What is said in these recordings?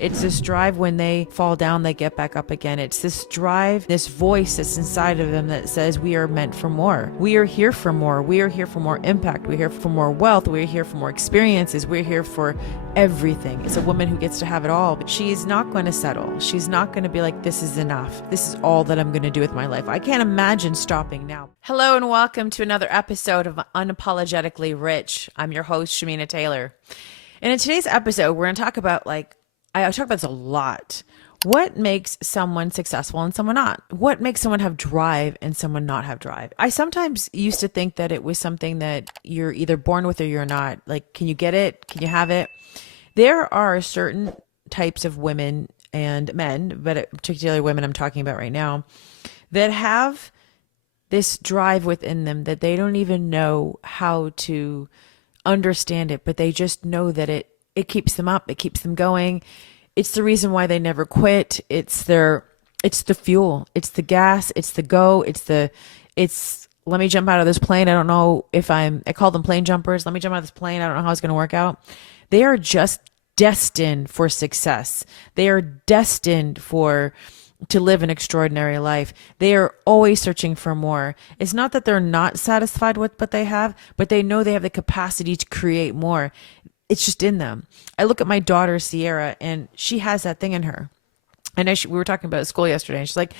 It's this drive when they fall down, they get back up again. It's this drive, this voice that's inside of them that says we are meant for more. We are here for more. We are here for more impact. We're here for more wealth. We're here for more experiences. We're here for everything. It's a woman who gets to have it all, but she's not going to settle. She's not going to be like, this is enough. This is all that I'm going to do with my life. I can't imagine stopping now. Hello and welcome to another episode of Unapologetically Rich. I'm your host, Shamina Taylor. And in today's episode, we're going to talk about I talk about this a lot. What makes someone successful and someone not? What makes someone have drive and someone not have drive? I sometimes used to think that it was something that you're either born with or you're not. Like, can you get it? Can you have it? There are certain types of women and men, but particularly women I'm talking about right now, that have this drive within them that they don't even know how to understand it, but they just know that it keeps them up. It keeps them going. It's the reason why they never quit. It's the fuel. It's the gas. It's the go. Let me jump out of this plane. I don't know if I call them plane jumpers. Let me jump out of this plane. I don't know how it's going to work out. They are just destined for success. They are destined to live an extraordinary life. They are always searching for more. It's not that they're not satisfied with what they have, but they know they have the capacity to create more. It's just in them. I look at my daughter, Sierra, and she has that thing in her. And we were talking about school yesterday, and she's like,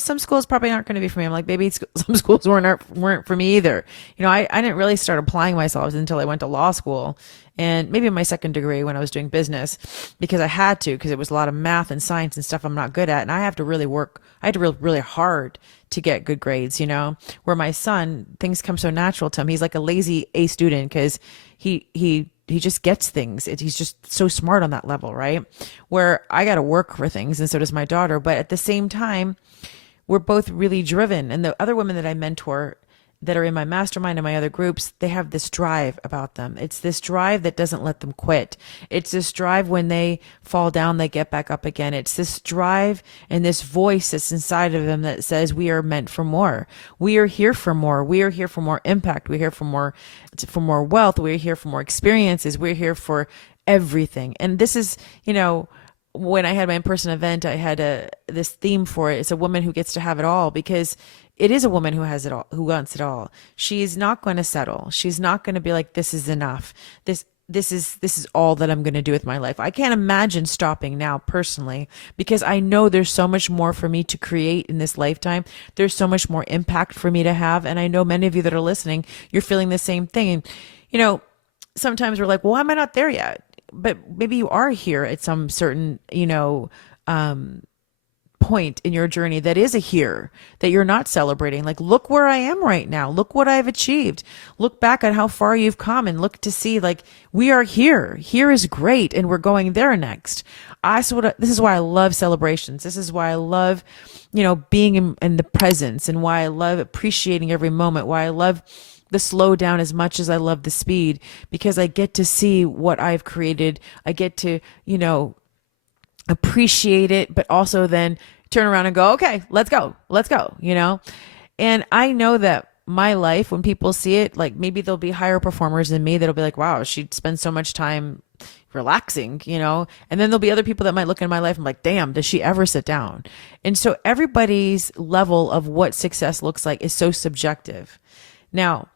some schools probably aren't going to be for me. I'm like, baby, some schools weren't for me either. I didn't really start applying myself until I went to law school and maybe my second degree when I was doing business, because I had to, because it was a lot of math and science and stuff I'm not good at. And I have to really work. I had to work really hard to get good grades, where my son, things come so natural to him. He's like a lazy A student because he just gets things. He's just so smart on that level, right? Where I got to work for things, and so does my daughter. But at the same time, we're both really driven. And the other women that I mentor that are in my mastermind and my other groups, they have this drive about them. It's this drive that doesn't let them quit. It's this drive when they fall down, they get back up again. It's this drive and this voice that's inside of them that says we are meant for more. We are here for more. We are here for more impact. We're here for more wealth. We're here for more experiences. We're here for everything. And this is, when I had my in-person event, I had this theme for it. It's a woman who gets to have it all, because it is a woman who has it all, who wants it all. She's not going to settle. She's not going to be like, this is enough. This is all that I'm going to do with my life. I can't imagine stopping now personally, because I know there's so much more for me to create in this lifetime. There's so much more impact for me to have. And I know many of you that are listening, you're feeling the same thing. And, sometimes we're like, well, why am I not there yet? But maybe you are here at some certain, point in your journey that is a here that you're not celebrating. Like, look where I am right now. Look what I've achieved. Look back at how far you've come and look to see, like, we are here. Here is great. And we're going there next. This is why I love celebrations. This is why I love, being in the presence, and why I love appreciating every moment, why I love the slow down as much as I love the speed, because I get to see what I've created. I get to, appreciate it, but also then turn around and go, okay, let's go, And I know that my life, when people see it, like, maybe there'll be higher performers than me that'll be like, wow, she spends so much time relaxing, and then there'll be other people that might look in my life and be like, damn, does she ever sit down? And so everybody's level of what success looks like is so subjective. Now,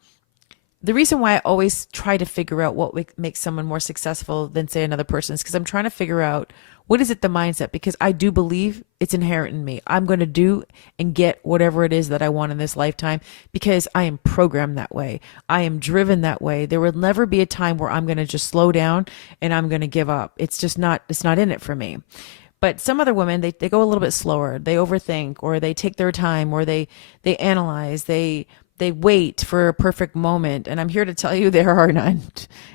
the reason why I always try to figure out what makes someone more successful than, say, another person is because I'm trying to figure out, what is it, the mindset? Because I do believe it's inherent in me. I'm going to do and get whatever it is that I want in this lifetime, because I am programmed that way. I am driven that way. There will never be a time where I'm going to just slow down and I'm going to give up. It's not in it for me. But some other women, they go a little bit slower. They overthink, or they take their time, or they analyze, they wait for a perfect moment. And I'm here to tell you there are none.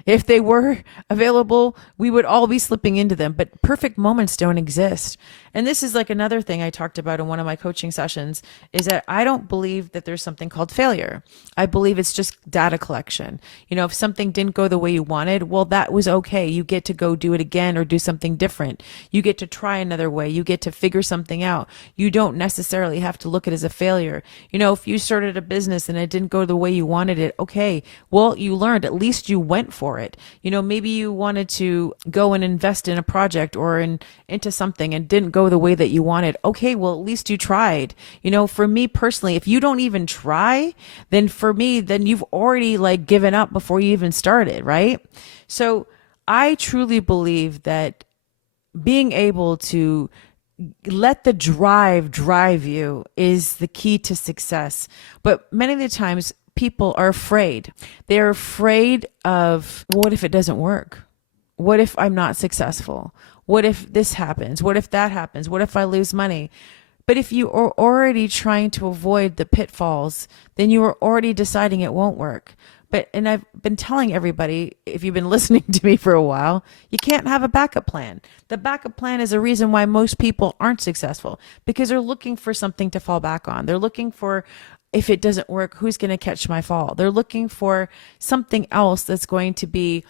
If they were available, we would all be slipping into them. But perfect moments don't exist. And this is like another thing I talked about in one of my coaching sessions is that I don't believe that there's something called failure. I believe it's just data collection. If something didn't go the way you wanted, well, that was okay. You get to go do it again or do something different. You get to try another way. You get to figure something out. You don't necessarily have to look at it as a failure. If you started a business and it didn't go the way you wanted it, okay, well, you learned. At least you went for it. Maybe you wanted to go and invest in a project or into something and didn't go the way that you wanted. Okay, well, at least you tried. For me personally, if you don't even try, then for me, then you've already like given up before you even started, right? So I truly believe that being able to let the drive you is the key to success. But many of the times people are afraid. They're afraid of, what if it doesn't work? What if I'm not successful? What if this happens? What if that happens? What if I lose money? But if you are already trying to avoid the pitfalls, then you are already deciding it won't work. And I've been telling everybody, if you've been listening to me for a while, you can't have a backup plan. The backup plan is a reason why most people aren't successful, because they're looking for something to fall back on. They're looking for, if it doesn't work, who's going to catch my fall? They're looking for something else that's going to be,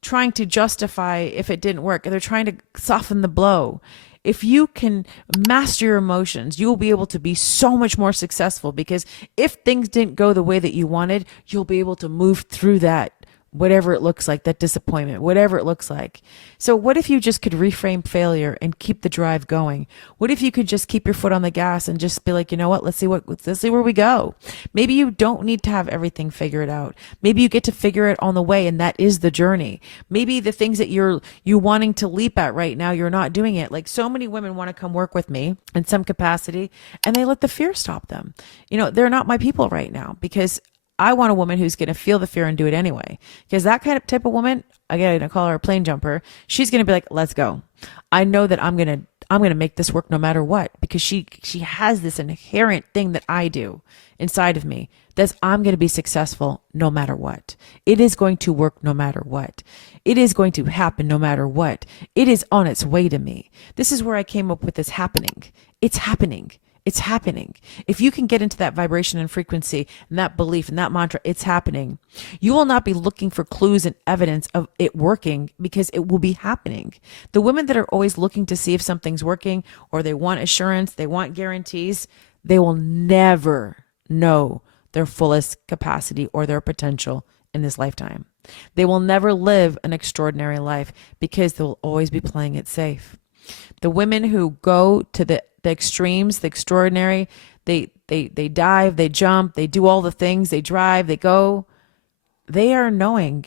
trying to justify if it didn't work. They're trying to soften the blow. If you can master your emotions, you will be able to be so much more successful, because if things didn't go the way that you wanted, you'll be able to move through that, whatever it looks like, that disappointment, whatever it looks like. So what if you just could reframe failure and keep the drive going? What if you could just keep your foot on the gas and just be like, you know what, let's see where we go. Maybe you don't need to have everything figured out. Maybe you get to figure it on the way, and that is the journey. Maybe the things that you wanting to leap at right now, you're not doing it. Like, so many women want to come work with me in some capacity, and they let the fear stop them. They're not my people right now, because I want a woman who's going to feel the fear and do it anyway. Because that kind of type of woman, again, I call her a plane jumper. She's going to be like, let's go. I know that I'm going to make this work no matter what, because she has this inherent thing that I do inside of me. That's, I'm going to be successful no matter what. It is going to work no matter what. It is going to happen no matter what. It is on its way to me. This is where I came up with this happening. It's happening. It's happening. If you can get into that vibration and frequency and that belief and that mantra, it's happening. You will not be looking for clues and evidence of it working, because it will be happening. The women that are always looking to see if something's working, or they want assurance, they want guarantees, they will never know their fullest capacity or their potential in this lifetime. They will never live an extraordinary life, because they'll always be playing it safe. The women who go to the extremes, the extraordinary, they dive, they jump, they do all the things, they drive, they go, they are knowing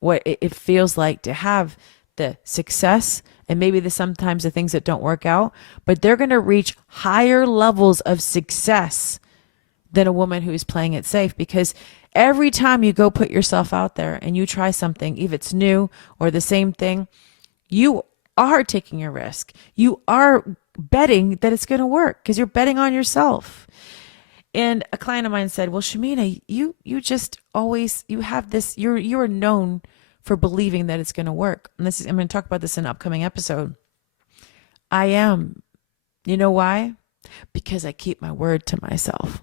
what it feels like to have the success and maybe sometimes the things that don't work out, but they're going to reach higher levels of success than a woman who's playing it safe. Because every time you go put yourself out there and you try something, if it's new or the same thing, you are taking a risk. You are betting that it's going to work, because you're betting on yourself. And a client of mine said, well, Shamina, you just always, you have this, you are known for believing that it's going to work. And I'm going to talk about this in an upcoming episode. I am. You know why? Because I keep my word to myself.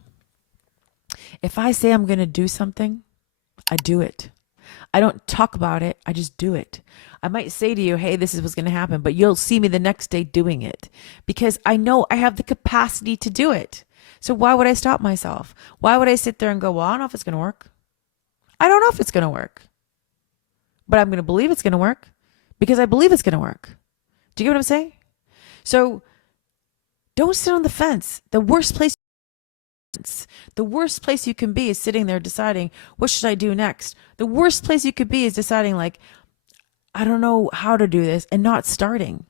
If I say I'm going to do something, I do it. I don't talk about it. I just do it. I might say to you, hey, this is what's going to happen, but you'll see me the next day doing it, because I know I have the capacity to do it. So why would I stop myself? Why would I sit there and go, well, I don't know if it's going to work. I don't know if it's going to work, but I'm going to believe it's going to work, because I believe it's going to work. Do you get what I'm saying? So don't sit on the fence. The worst place you can be is sitting there deciding, what should I do next? The worst place you could be is deciding, like, I don't know how to do this, and not starting.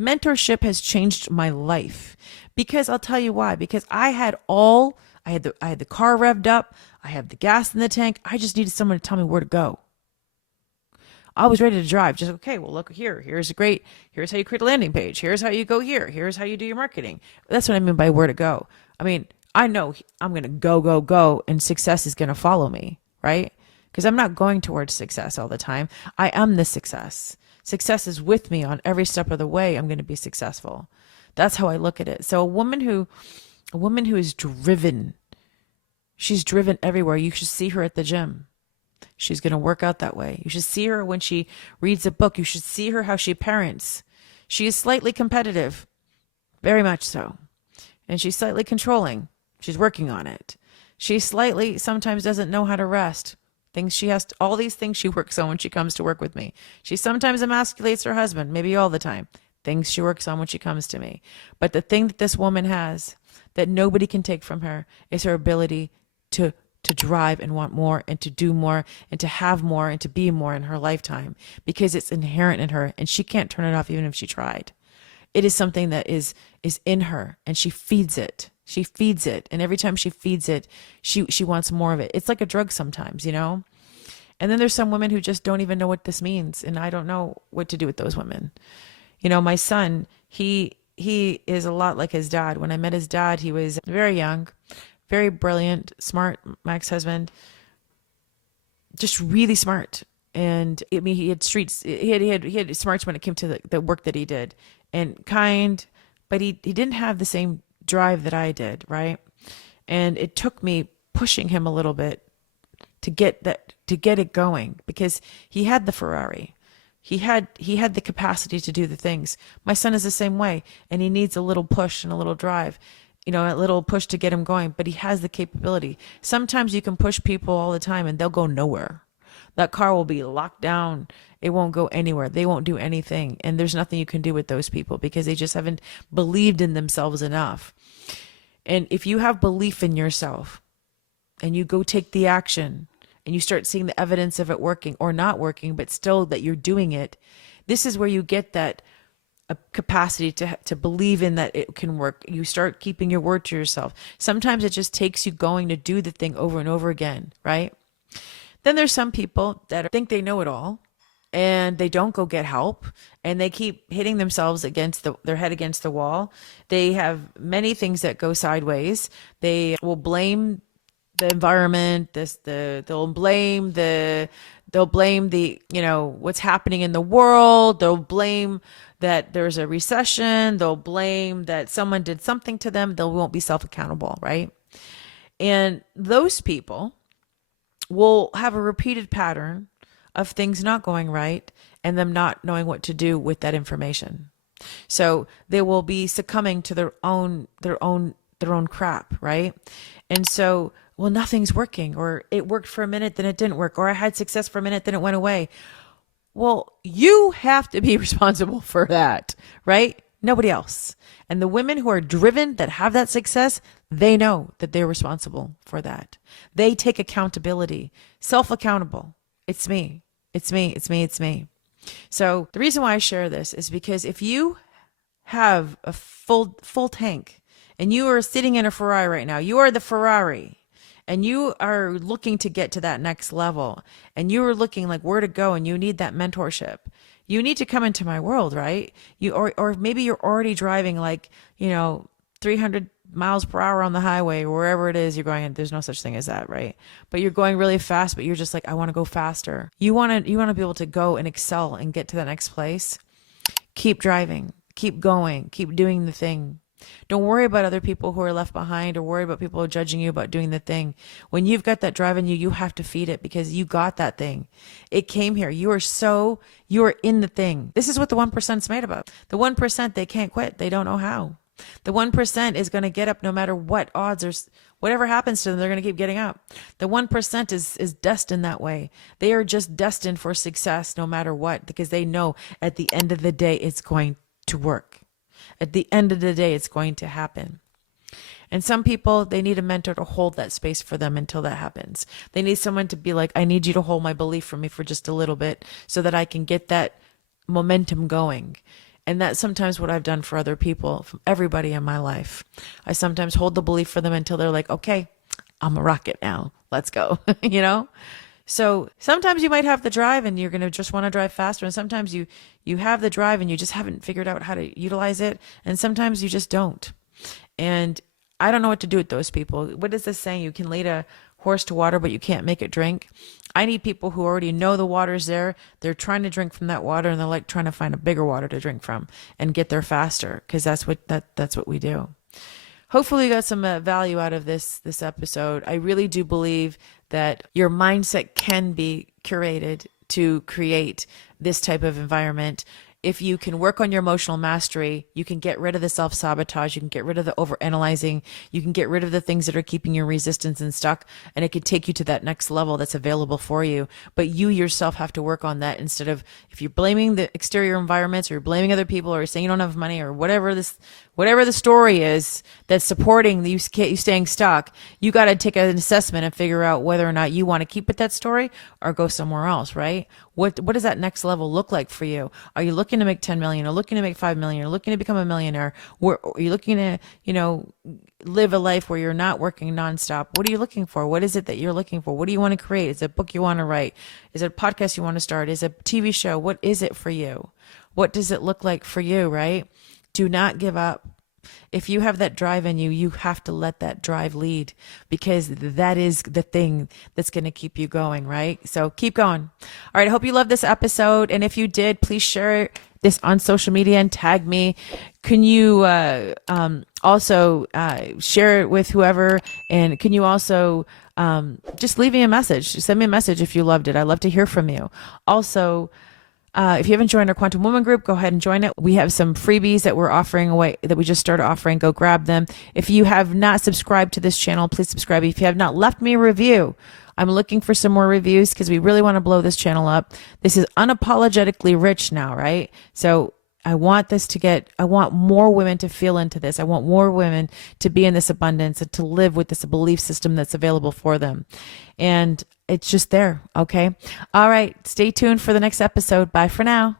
Mentorship has changed my life, because I'll tell you why. Because I had the car revved up. I have the gas in the tank. I just needed someone to tell me where to go. I was ready to drive. Just, okay, well, look here. Here's how you create a landing page. Here's how you go here. Here's how you do your marketing. That's what I mean by where to go. I mean, I know I'm going to go, and success is going to follow me, right? Because I'm not going towards success all the time. I am the success. Success is with me on every step of the way. I'm going to be successful. That's how I look at it. So a woman who is driven, she's driven everywhere. You should see her at the gym. She's going to work out that way. You should see her when she reads a book. You should see her how she parents. She is slightly competitive, very much so. And she's slightly controlling. She's working on it. She slightly sometimes doesn't know how to rest. All these things she works on when she comes to work with me. She sometimes emasculates her husband, maybe all the time. Things she works on when she comes to me. But the thing that this woman has that nobody can take from her is her ability to drive and want more and to do more and to have more and to be more in her lifetime, because it's inherent in her and she can't turn it off even if she tried. It is something that is in her, and she feeds it. She feeds it. And every time she feeds it, she wants more of it. It's like a drug sometimes, you know? And then there's some women who just don't even know what this means. And I don't know what to do with those women. You know, my son, he is a lot like his dad. When I met his dad, he was very young, very brilliant, smart, my ex-husband, just really smart. And I mean, he had smarts when it came to the work that he did, and kind, but he didn't have the same drive that I did, right? And it took me pushing him a little bit to get it going, because he had the Ferrari. He had the capacity to do the things. My son is the same way, and he needs a little push and a little drive, you know, a little push to get him going, but he has the capability. Sometimes you can push people all the time and they'll go nowhere. That car will be locked down. It won't go anywhere. They won't do anything. And there's nothing you can do with those people because they just haven't believed in themselves enough. And if you have belief in yourself and you go take the action and you start seeing the evidence of it working or not working, but still that you're doing it, this is where you get that capacity to believe in that it can work. You start keeping your word to yourself. Sometimes it just takes you going to do the thing over and over again, right? Then there's some people that think they know it all and they don't go get help, and they keep hitting themselves against their head against the wall. They have many things that go sideways. They will blame the environment, they'll blame the, you know, what's happening in the world. They'll blame that there's a recession. They'll blame that someone did something to them. They won't be self-accountable, right? And those people will have a repeated pattern of things not going right and them not knowing what to do with that information. So they will be succumbing to their own crap, right? And so, well, nothing's working, or it worked for a minute, then it didn't work, or I had success for a minute, then it went away. Well, you have to be responsible for that, right? Nobody else. And the women who are driven, that have that success, they know that they're responsible for that. They take accountability, self-accountable. It's me. It's me. It's me. It's me. So the reason why I share this is because if you have a full tank and you are sitting in a Ferrari right now, you are the Ferrari, and you are looking to get to that next level, and you are looking like where to go, and you need that mentorship. You need to come into my world, right? Or maybe you're already driving like, 300 miles per hour on the highway, or wherever it is you're going. There's no such thing as that, right? But you're going really fast, but you're just like, I want to go faster. You want to be able to go and excel and get to the next place. Keep driving, keep going, keep doing the thing. Don't worry about other people who are left behind, or worry about people who are judging you about doing the thing. When you've got that drive in you, you have to feed it, because you got that thing. It came here. You are in the thing. This is what the 1% is made about. The 1%, they can't quit. They don't know how. The 1% is going to get up no matter what odds or whatever happens to them. They're going to keep getting up. The 1% is destined that way. They are just destined for success no matter what, because they know at the end of the day, it's going to work. At the end of the day, it's going to happen. And some people, they need a mentor to hold that space for them until that happens. They need someone to be like, I need you to hold my belief for me for just a little bit so that I can get that momentum going. And that's sometimes what I've done for other people, from everybody in my life. I sometimes hold the belief for them until they're like, okay, I'm a rocket now. Let's go, So sometimes you might have the drive and you're going to just want to drive faster. And sometimes you have the drive and you just haven't figured out how to utilize it. And sometimes you just don't. And I don't know what to do with those people. What is this saying? You can lead a horse to water, but you can't make it drink. I need people who already know the water's there. They're trying to drink from that water, and they're like trying to find a bigger water to drink from and get there faster, because that's what we do. Hopefully you got some value out of this episode. I really do believe that your mindset can be curated to create this type of environment. If you can work on your emotional mastery, you can get rid of the self-sabotage, you can get rid of the overanalyzing, you can get rid of the things that are keeping you resistant and stuck, and it can take you to that next level that's available for you. But you yourself have to work on that, instead of, if you're blaming the exterior environments, or you're blaming other people, or you're saying you don't have money, or whatever the story is that's supporting you staying stuck, you got to take an assessment and figure out whether or not you want to keep with that story or go somewhere else, right? What does that next level look like for you? Are you looking to make 10 million, or looking to make 5 million, or looking to become a millionaire? Are you looking to, live a life where you're not working nonstop? What are you looking for? What is it that you're looking for? What do you want to create? Is it a book you want to write? Is it a podcast you want to start? Is it a TV show? What is it for you? What does it look like for you, right? Do not give up. If you have that drive in you, you have to let that drive lead, because that is the thing that's going to keep you going, right? So keep going. All right. I hope you loved this episode. And if you did, please share this on social media and tag me. Can you also share it with whoever? And can you also just leave me a message? Send me a message if you loved it. I'd love to hear from you. Also, if you haven't joined our Quantum Woman group, go ahead and join it. We have some freebies that we're offering away, that we just started offering. Go grab them. If you have not subscribed to this channel, please subscribe. If you have not left me a review, I'm looking for some more reviews, because we really want to blow this channel up. This is unapologetically rich now, right? So I want more women to feel into this. I want more women to be in this abundance and to live with this belief system that's available for them. And it's just there. Okay. All right. Stay tuned for the next episode. Bye for now.